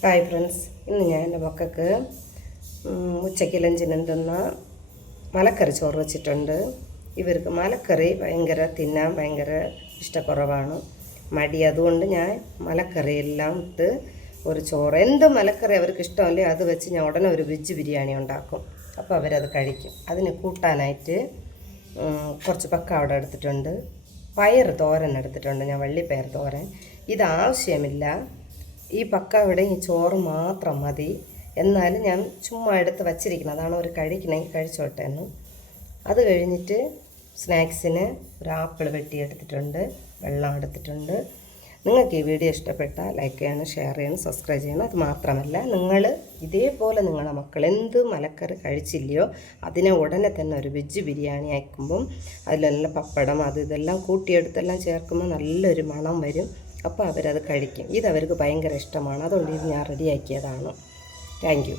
Hi friends, ഇന്ന് ഞാൻ എൻ്റെ മക്കൾക്ക് ഉച്ചയ്ക്ക് ലഞ്ചിന് എന്തെന്ന മലക്കറി ചോറ് വെച്ചിട്ടുണ്ട്. ഇവർക്ക് മലക്കറി തിന്നാൻ ഭയങ്കര ഇഷ്ടക്കുറവാണ്, മടി. അതുകൊണ്ട് ഞാൻ മലക്കറി എല്ലാം ഇട്ട് ഒരു ചോറ്, എന്ത് മലക്കറി അവർക്ക് ഇഷ്ടമല്ലേ അത് വെച്ച് ഞാൻ ഉടനെ ഒരു വെജ് ബിരിയാണി ഉണ്ടാക്കും. അപ്പോൾ അവരത് കഴിക്കും. അതിന് കൂട്ടാനായിട്ട് കുറച്ച് പക്കാവട എടുത്തിട്ടുണ്ട്, പയർ തോരൻ എടുത്തിട്ടുണ്ട്, ഞാൻ വള്ളിപ്പയർ തോരൻ. ഇതാവശ്യമില്ല, ഈ പക്കാവിടെ ഈ ചോറ് മാത്രം മതി. എന്നാലും ഞാൻ ചുമ്മാ എടുത്ത് വച്ചിരിക്കണം, അതാണ് അവർ കഴിക്കണമെങ്കിൽ കഴിച്ചോട്ടെ എന്ന്. അത് കഴിഞ്ഞിട്ട് സ്നാക്സിന് ഒരു ആപ്പിൾ വെട്ടിയെടുത്തിട്ടുണ്ട്, വെള്ളം എടുത്തിട്ടുണ്ട്. നിങ്ങൾക്ക് ഈ വീഡിയോ ഇഷ്ടപ്പെട്ടാൽ ലൈക്ക് ചെയ്യണം, ഷെയർ ചെയ്യണം, സബ്സ്ക്രൈബ് ചെയ്യണം. അത് മാത്രമല്ല, നിങ്ങൾ ഇതേപോലെ നിങ്ങളുടെ മക്കൾ എന്ത് മലക്കറി കഴിച്ചില്ലയോ അതിനെ ഉടനെ തന്നെ ഒരു വെജ് ബിരിയാണി അയക്കുമ്പം അതിലെല്ലാം പപ്പടം ഇതെല്ലാം കൂട്ടിയെടുത്തെല്ലാം ചേർക്കുമ്പോൾ നല്ലൊരു മണം വരും. അപ്പോൾ അവരത് കഴിക്കും. ഇതവർക്ക് ഭയങ്കര ഇഷ്ടമാണ്. അതുകൊണ്ട് ഇത് ഞാൻ റെഡിയാക്കിയതാണ്. Thank you.